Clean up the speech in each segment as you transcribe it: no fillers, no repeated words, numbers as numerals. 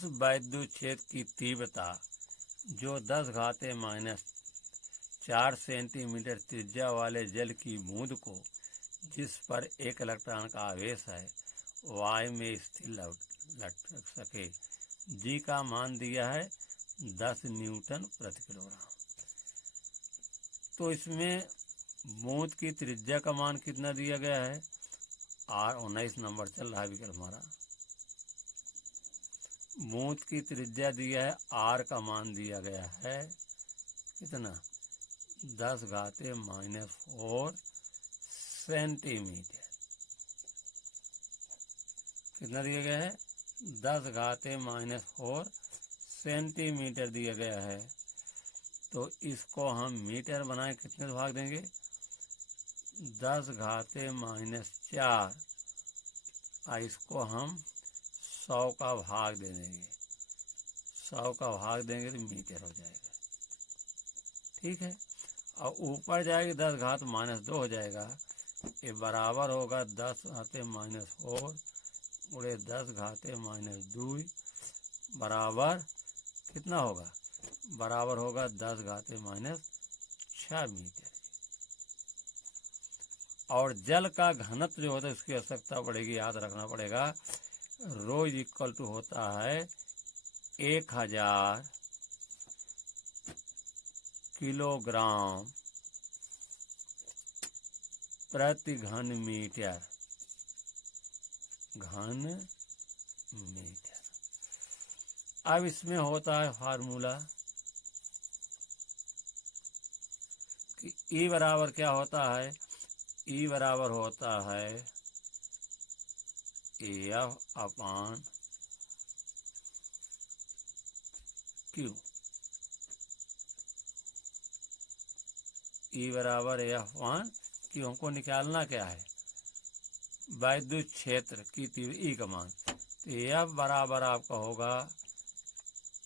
उस वैद्युत क्षेत्र की तीव्रता जो 10⁻⁴ सेंटीमीटर त्रिज्या वाले जल की बूंद को जिस पर एक इलेक्ट्रॉन का आवेश है वायु में स्थिर रख सके। जी का मान दिया है 10 न्यूटन प्रति किलोग्राम। तो इसमें बूंद की त्रिज्या का मान कितना दिया गया है? R 19 नंबर चल रहा है विकल्प हमारा। बूंद की त्रिज्या दिया है, R का मान दिया गया है कितना? 10⁻⁴ सेंटीमीटर। कितना दिया गया है? 10⁻⁴ सेंटीमीटर दिया गया है। तो इसको हम मीटर बनाए कितने भाग देंगे? 10⁻⁴। इसको हम 100 का भाग दे देंगे। 100 का भाग देंगे तो मीटर हो जाएगा। ठीक है। और ऊपर जाएगी 10⁻⁻² हो जाएगा। ये बराबर होगा 10⁻⁴ गुणे 10⁻⁻² बराबर कितना होगा? बराबर होगा 10⁻⁶ मीटर। और जल का घनत्व जो होता है उसकी आवश्यकता पड़ेगी, याद रखना पड़ेगा। रो इक्वल टू होता है 1000 किलोग्राम प्रति घन मीटर। अब इसमें होता है फार्मूला कि E बराबर क्या होता है? E बराबर होता है F/Q। E बराबर F/Q। हमको निकालना क्या है? वैद्युत क्षेत्र की तीव्र E का मान। तो F बराबर आपका होगा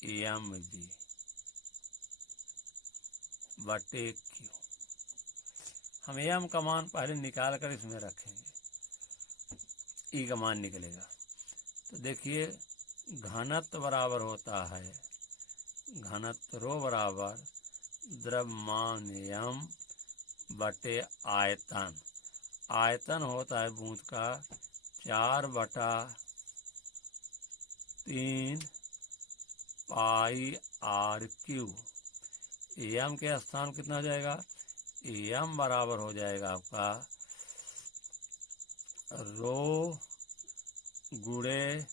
mg/Q। हम m का मान पहले निकाल कर इसमें रखेंगे, E का मान निकलेगा। तो देखिए घनत्व बराबर होता है, घनत्व रो बराबर द्रव्यमान m/आयतन। आयतन होता है बूंद का 4/3 πr3। m के स्थान कितना हो जाएगा? m बराबर हो जाएगा आपका रो गुणे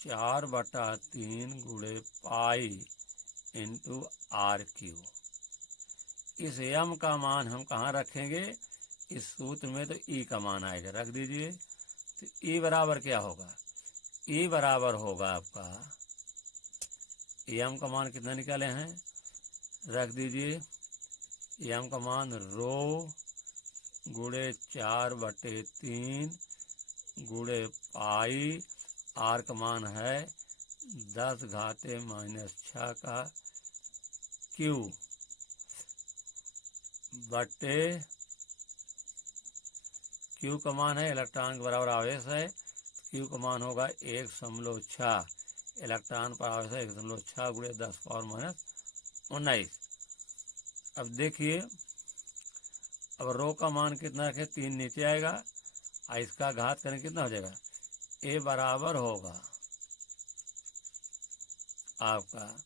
4/3 गुणे पाई इंटू r3। इस m का मान हम कहाँ रखेंगे? इस सूत्र में। तो E का मान आएगा, रख दीजिए। तो E बराबर क्या होगा? E बराबर होगा आपका, m का मान कितना निकाले हैं? रख दीजिए। m का मान रो गुणे 4/3 गुणे पाई, r का मान है 10⁻⁶ का Q बटे Q का मान है इलेक्ट्रॉन के बराबर आवेश है। Q का मान होगा 1.6। इलेक्ट्रॉन पर आवेश है 1.6 गुणे 10⁻⁻⁹। अब देखिए, अब रो का मान कितना रखे? 3 नीचे आएगा और इसका घात करें कितना हो जाएगा? A बराबर होगा आपका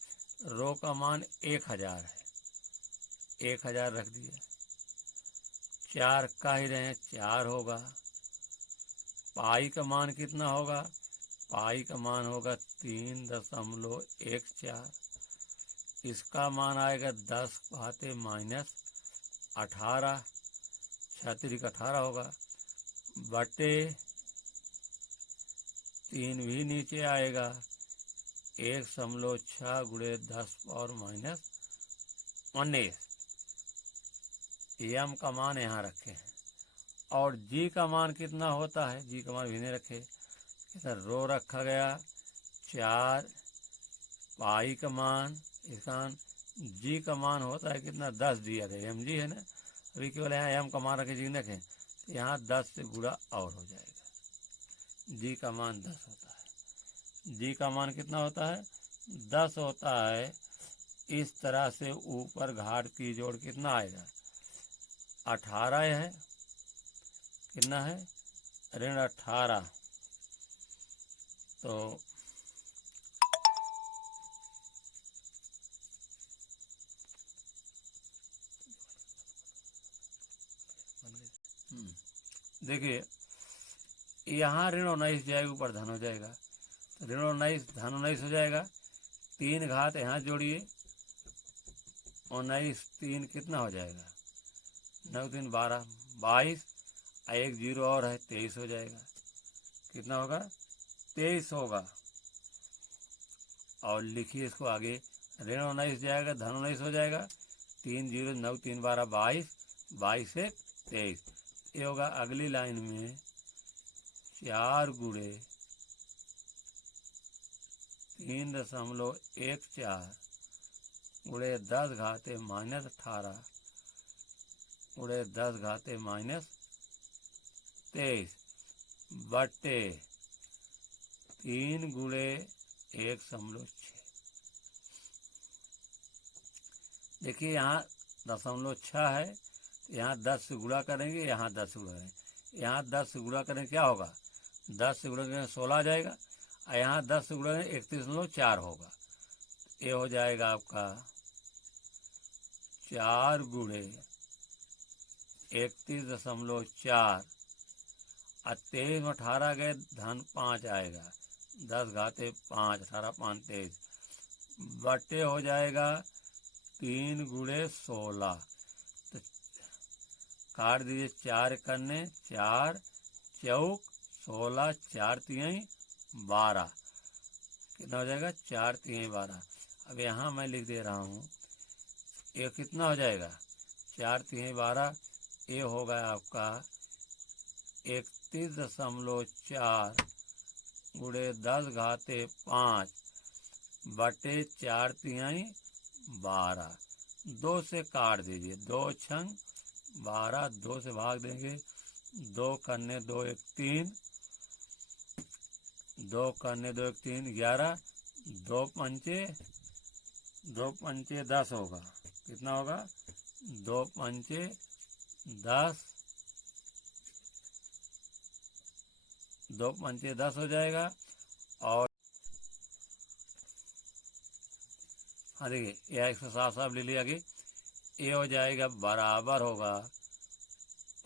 रो का मान 1000 है, 1000 रख दिया। 4 का ही रहे 4 होगा। पाई का मान कितना होगा? पाई का मान होगा 3.14। इसका मान आएगा 10⁻⁻18। 18 होगा बटे 3 भी नीचे आएगा 1.6 गुणे 10⁻⁻19। m का मान यहाँ रखे हैं। और g का मान कितना होता है? g का मान भी नहीं रखे, इधर रो रखा गया 4 पाई का मान। इसका g का मान होता है कितना? 10 दिया गया, mg है ना। अभी केवल यहाँ m का मान रखे, जी रखें तो यहाँ 10 से गुणा और हो जाएगा। g का मान 10 होता है। जी का मान कितना होता है 10 होता है। इस तरह से ऊपर घाट की जोड़ कितना आएगा 18 है, कितना है ऋण 18। तो देखिए यहाँ ऋण 19 जाएगा, ऊपर धन हो जाएगा, तो ऋण 19 धन 19 हो जाएगा। 3 घात यहाँ जोड़िए 19 3 कितना हो जाएगा 9 3 12 22 एक 0 और है 23 हो जाएगा। कितना होगा 23 होगा। और लिखिए इसको आगे ऋण 19 जाएगा धन 19 हो जाएगा। 3 0 9 3 12 22 22 से 23 ये होगा। अगली लाइन में 4 गुणे 3.14 गुणे 10 घाते -18 गुणे 10 घाते -23 बटे 3 गुणे 1.6। देखिए यहाँ 0.6 है, यहाँ 10 से गुणा करेंगे, यहाँ 10 से गुणा करेंगे, यहाँ 10 से गुणा करेंगे क्या होगा 10 से गुणा करेंगे 16 आ जाएगा, और यहाँ 10 से गुणा करेंगे 31.4 होगा। ये हो जाएगा आपका 4 गुणे 31.4 और 23 में 18 गए धन 5 आएगा 10 घाते 5 18 5 23 बटे हो जाएगा 3 गुणे 16। तो काट दीजिए 4 करने 4 चौक 16 4 3 12 कितना हो जाएगा 4 3 12। अब यहाँ मैं लिख दे रहा हूँ ये कितना हो जाएगा 4 3 12 ये होगा आपका 31.4 गुणे 10 घाते 5 बटे 4 3 12। 2 से काट दीजिए 2 छंग 12 2 से भाग देंगे 2 करने 2 1 3 2 करने 2 1 3 11 2 पंचे 10 होगा। कितना होगा 2 पंचे 10 2 पंचे 10 हो जाएगा। और हाँ देखिए यह 107 ले लिया आगे ये हो जाएगा बराबर होगा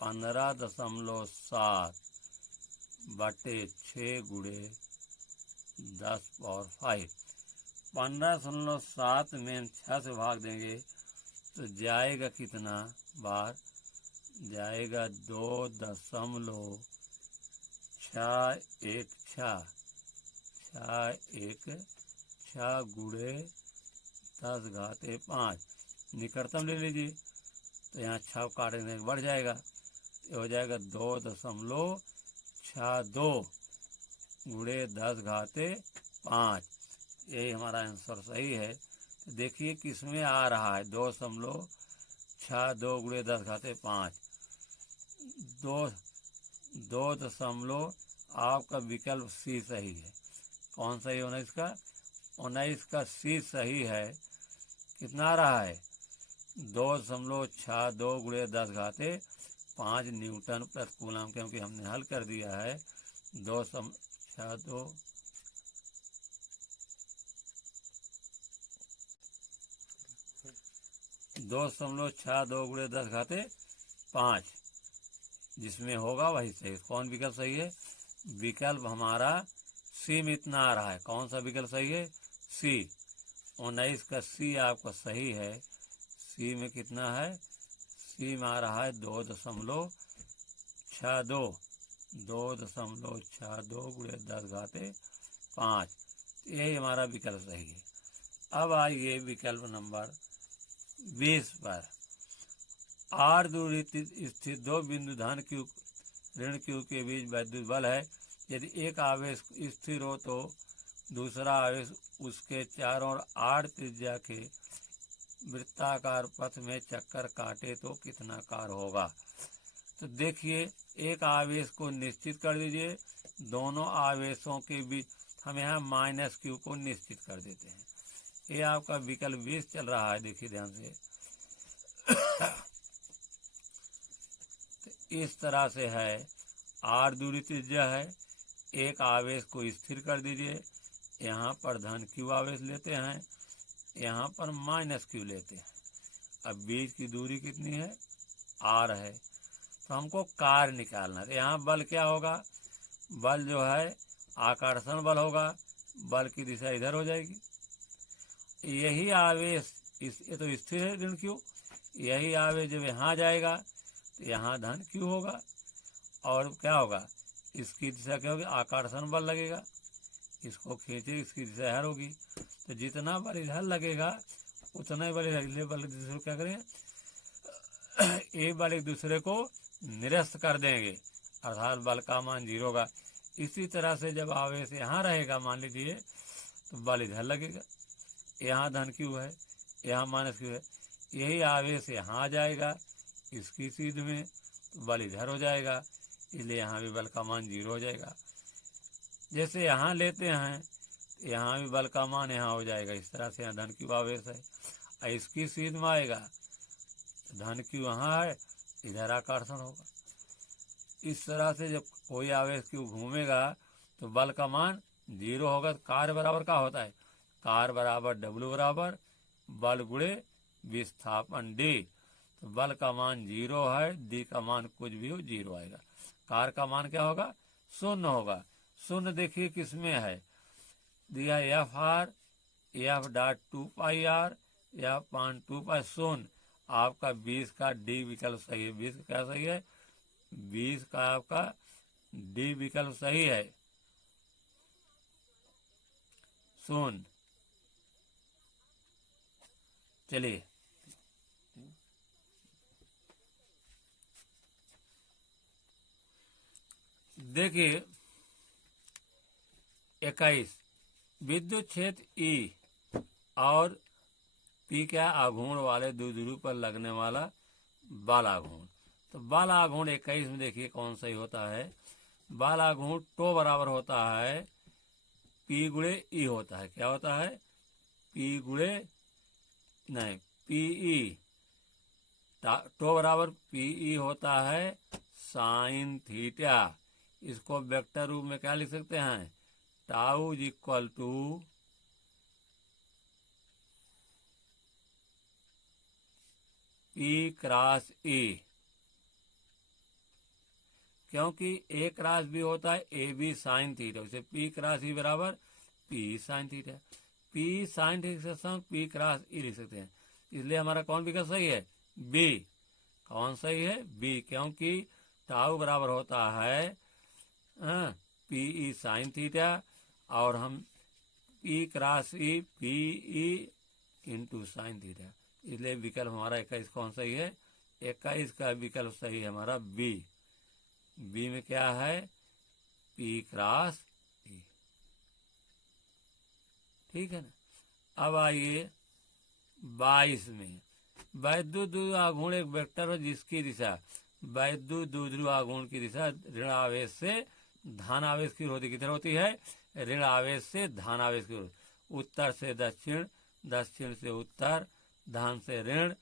15.7 बटे 6 गुणे 10 पावर 5। 15.7 में 6 से भाग देंगे तो जाएगा कितना बार जाएगा 2.616 गुणे 10 घाते 5 निकटतम ले लीजिए तो यहाँ 6 काटने बढ़ जाएगा ये हो जाएगा 2.62 गुणे 10 घाते 5। यही हमारा आंसर सही है। तो देखिए किसमें आ रहा है 2.62 गुणे 10 घाते 5 2 आपका विकल्प सी सही है। कौन सही 19 का 19 का सी सही है। कितना आ रहा है 2.62 गुणे 10 घाते 5 न्यूटन प्रति कूलम, क्योंकि हमने हल कर दिया है 2.62 गुणे 10 घाते 5 जिसमें होगा वही सही। कौन विकल्प सही है विकल्प हमारा सी में इतना आ रहा है। कौन सा विकल्प सही है सी 19 का सी आपका सही है। सी में कितना है सी में आ रहा है 2.62 गुणे 10 घाते 5। यही हमारा विकल्प सही है। अब आइए विकल्प नंबर 20 पर। आर दूरी स्थित दो बिंदु धन क्यू ऋण क्यू के बीच वैद्युत बल है। यदि एक आवेश स्थिर हो तो दूसरा आवेश उसके चारों ओर आर त्रिज्या के वृत्ताकार पथ में चक्कर काटे तो कितना कार होगा। तो देखिए एक आवेश को निश्चित कर दीजिए, दोनों आवेशों के बीच हम यहाँ माइनस क्यू को निश्चित कर देते हैं। ये आपका विकल्प 20 चल रहा है, देखिए ध्यान से। तो इस तरह से है, आर दूरी त्रिज्या है, एक आवेश को स्थिर कर दीजिए, यहाँ पर धन क्यू आवेश लेते हैं, यहाँ पर माइनस क्यू लेते हैं। अब बीच की दूरी कितनी है, आर है, तो हमको कार्य निकालना है। यहाँ बल क्या होगा, बल जो है आकर्षण बल होगा, बल की दिशा इधर हो जाएगी। यही आवेश ये तो स्थिर है ऋण क्यू, यही आवेश जब यहाँ जाएगा तो यहाँ धन क्यू होगा, और क्या होगा, इसकी दिशा क्या होगी, आकर्षण बल लगेगा, इसको खींचे, इसकी दिशा इधर होगी, तो जितना बल इधर लगेगा उतना ही बल इधर, बल एक दूसरे को क्या करेंगे, एक बल एक दूसरे को निरस्त कर देंगे, अर्थात बल का मान 0 होगा। इसी तरह से जब आवेश यहाँ रहेगा, मान लीजिए, तो बल इधर लगेगा, यहाँ धन क्यू है, यहाँ माइनस क्यू है, यही आवेश यहाँ आ जाएगा इसकी सीध में, तो बल इधर हो जाएगा, इसलिए यहाँ भी बल का मान 0 हो जाएगा। जैसे यहाँ लेते हैं, यहाँ भी बल का मान यहाँ हो जाएगा, इस तरह से यहाँ धन क्यू आवेश है, और इसकी सीध में आएगा, धन क्यू यहाँ है, इधर आकर्षण होगा। इस तरह से जब कोई आवेश क्यू घूमेगा तो बल का मान 0 होगा। तो कार्य बराबर क्या होता है, कार्य बराबर W बराबर बल गुणे विस्थापन D। तो बल का मान 0 है, D का मान कुछ भी हो 0 आएगा। कार्य का मान क्या होगा, 0 होगा। 0 देखिए किसमें है, दिया F(r), F.2πr, F.2π 0। आपका 20 का D विकल्प सही है। 20 का क्या सही है, 20 का आपका D विकल्प सही है, 0। चलिए देखिए 21, विद्युत क्षेत्र E और P क्या आघूर्ण वाले द्विध्रुव पर लगने वाला बल आघूर्ण। तो बल आघूर्ण 21 में देखिए कौन सही होता है, बल आघूर्ण टो बराबर होता है P गुणे E होता है। क्या होता है, P गुणे नहीं PE, टो बराबर PE होता है साइन थीटा। इसको वेक्टर रूप में क्या लिख सकते हैं, tau is equal to P cross E, क्योंकि A क्रॉस B होता है AB साइन थीटा, उसे P क्रॉस E बराबर P sine theta. P sine theta से P क्रॉस E लिख सकते हैं, इसलिए हमारा कौन विकल्प सही है, B। कौन सही है, B, क्योंकि टाउ बराबर होता है PE साइन थीटा, और हम P cross E PE into sine theta, इसलिए विकल्प हमारा 21 कौन सही है, 21 का विकल्प सही है हमारा B। B में क्या है, P क्रॉस E। ठीक है ना। अब आइए 22 में, वैद्युत द्विध्रुव आघूर्ण एक वेक्टर है जिसकी दिशा, वैद्युत द्विध्रुव आघूर्ण की दिशा ऋण आवेश से धन आवेश की होती, किधर होती है, ऋण आवेश से धन आवेश की होती, उत्तर से दक्षिण, दक्षिण से उत्तर, धन से ऋण,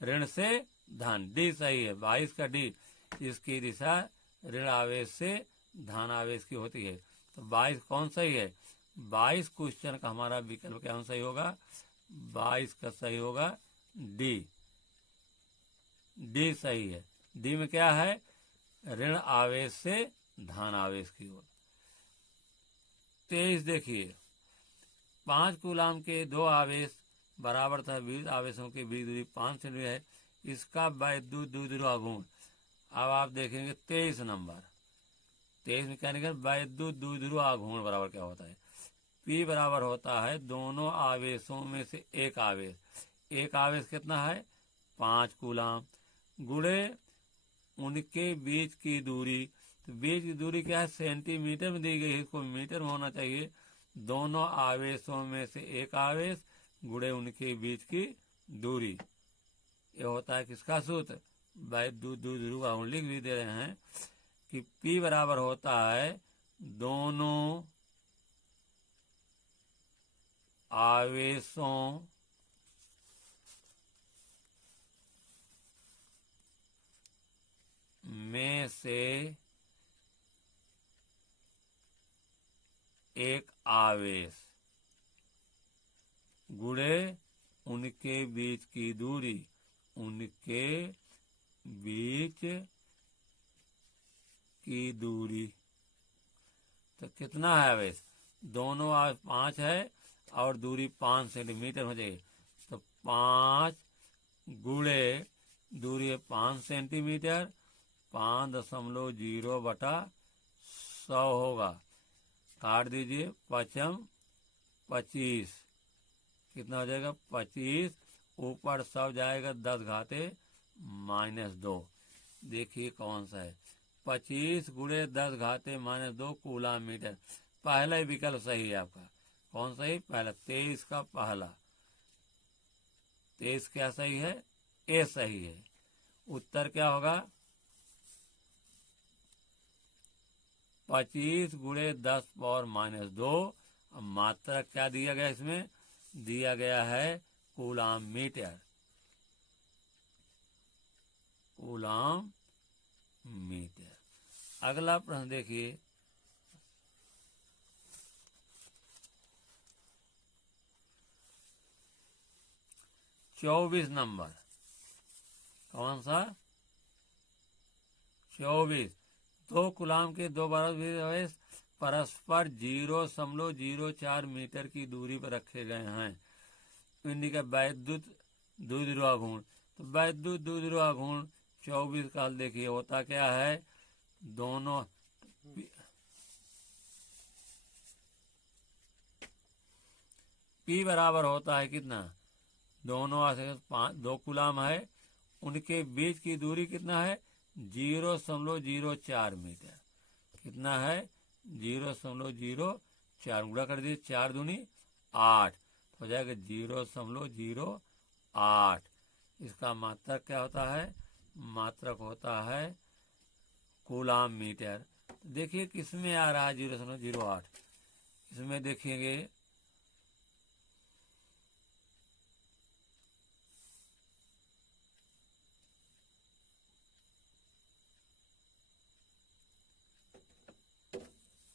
ऋण से धन। D सही है, 22 का D, इसकी दिशा ऋण आवेश से धन आवेश की होती है। तो 22 कौन सही है, 22 क्वेश्चन का हमारा विकल्प क्या सही होगा, 22 का सही होगा D। D सही है। D में क्या है, ऋण आवेश से धन आवेश की ओर। 23 देखिए, 5 कूलाम के 2 आवेश बराबर तथा विविध आवेशों की बीच दूरी 5 सेंटीमीटर है, इसका वैद्युत द्विध्रुव आघूर्ण। अब आप देखेंगे 23 नंबर, 23 में क्या निकल, वैद्युत द्विध्रुव आघूर्ण बराबर क्या होता है, P बराबर होता है दोनों आवेशों में से एक आवेश, एक आवेश कितना है 5 कूलाम, गुणे उनके बीच की दूरी। तो बीच की दूरी क्या है, सेंटीमीटर में दी गई है, इसको मीटर में होना चाहिए। दोनों आवेशों में से एक आवेश गुणे उनके बीच की दूरी, ये होता है किसका सूत्र, वैद्युत द्विध्रुव आघूर्ण। लिख भी दे रहे हैं कि P बराबर होता है दोनों आवेशों में से एक आवेश गुणे उनके बीच की दूरी, उनके बीच की दूरी। तो कितना है आवेश? दोनों आवेश 5 है और दूरी 5 सेंटीमीटर हो जाएगी। तो 5 गुणे दूरी है 5 सेंटीमीटर, 5.0/100 होगा। काट दीजिए, 5×5 25। कितना हो जाएगा? 25। ऊपर 100 जाएगा 10⁻⁻²। देखिए कौन सा है। 25 गुणे 10⁻⁻² कूलाम मीटर। पहला ही विकल्प सही है आपका। कौन सही? पहला 23 का पहला। 23 क्या सही है? ए सही है। उत्तर क्या होगा? 25 गुणे 10⁻²। अब मात्रा क्या दिया गया? इसमें दिया गया है कूलाम मीटर। Coulomb metre. अगला प्रश्न देखिए, चौबीस नंबर। कौन सा? 24। 2 कूलाम के 2 आवेश परस्पर 0.04 मीटर की दूरी पर रखे गए हैं। इनका वैद्युत द्विध्रुव घूर्ण। तो वैद्युत द्विध्रुव घूर्ण 24 का हल देखिए होता क्या है? दोनों P बराबर होता है कितना? दोनों आवेश 2 कूलाम है, उनके बीच की दूरी कितना है? 0.04 मीटर। कितना है? 0.04। गुणा कर दीजिए, 4 दूनी 8 हो जाएगा 0.08। इसका मात्रक क्या होता है? मात्रक होता है कूलाम मीटर। देखिए किसमें आ रहा है 0.08? इसमें देखेंगे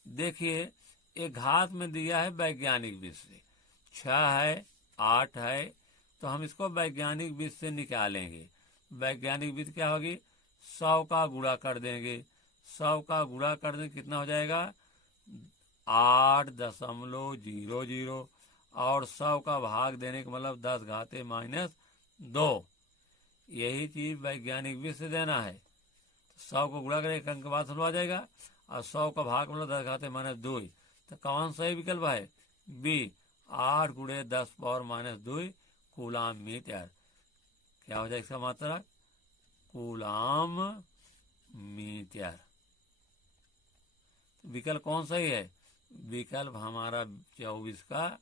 देखिए एक घात में दिया है वैज्ञानिक विधि से। 6 है, 8 है, तो हम इसको वैज्ञानिक विधि से निकालेंगे। वैज्ञानिक विधि क्या होगी? 100 का गुणा कर देंगे। 100 का गुणा कर देंगे, कितना हो जाएगा? 8.00। और 100 का भाग देने का मतलब 10⁻⁻²। यही चीज वैज्ञानिक विधि से देना है। 100 को गुणा करें, एक अंक बाद सुलवा जाएगा, और 100 का भाग मतलब 10⁻⁻²। तो कौन सही विकल्प है? बी, 8 गुणे 10⁻⁻² कूलाम मीटर। क्या हो जाए इसका मात्रा? Coulomb metre. विकल्प कौन सही है? विकल्प हमारा 24 का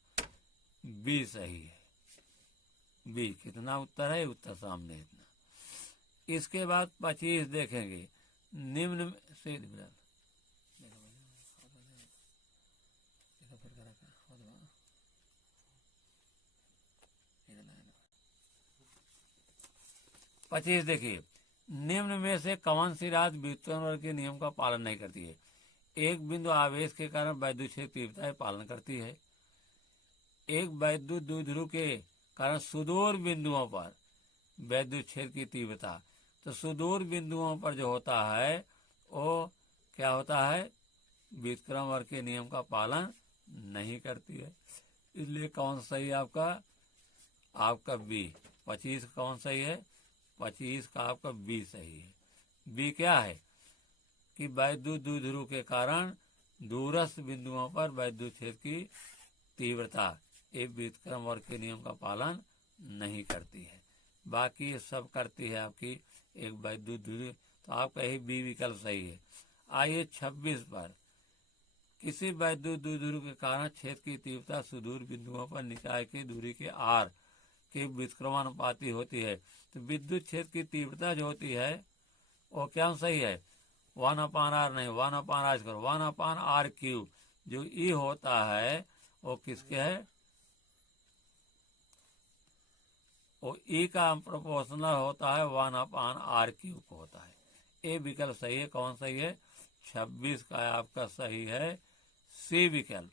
बी सही है। बी। कितना उत्तर है? उत्तर सामने इतना। इसके बाद 25 देखेंगे। निम्न से 25 देखिए, निम्न में से कौन सी राशि व्युत्क्रमण के नियम का पालन नहीं करती है? एक बिंदु आवेश के कारण वैद्युत क्षेत्र तीव्रता का पालन करती है। एक वैद्युत द्विध्रुव के कारण सुदूर बिंदुओं पर वैद्युत क्षेत्र की तीव्रता, तो सुदूर बिंदुओं पर जो होता है वो क्या होता है? व्युत्क्रमण के नियम का पालन नहीं करती है। इसलिए कौन सही आपका? आपका बी। 25 कौन सही है? 25 का आपका बी सही है। बी क्या है? कि वैद्युत द्विध्रुव के कारण दूरस्थ बिंदुओं पर वैद्युत क्षेत्र की तीव्रता एक व्युत्क्रमण के नियम का पालन नहीं करती है। बाकी ये सब करती है आपकी एक वैद्युत द्विध्रुव। तो आपका यही बी विकल्प सही है। आइए 26 पर। किसी वैद्युत द्विध्रुव के कारण क्षेत्र की तीव्रता सुदूर बिंदुओं पर निकाय की दूरी के आर के व्युत्क्रमानुपाती होती है। तो विद्युत क्षेत्र की तीव्रता जो होती है वो क्या सही है? 1/r नहीं, 1/r करो, 1/r क्यूब। जो ई होता है वो किसके है? और ई का प्रोपोर्शनल होता है 1/r³ को होता है। ए विकल्प सही है। कौन सही है? 26 का आपका सही है सी विकल्प।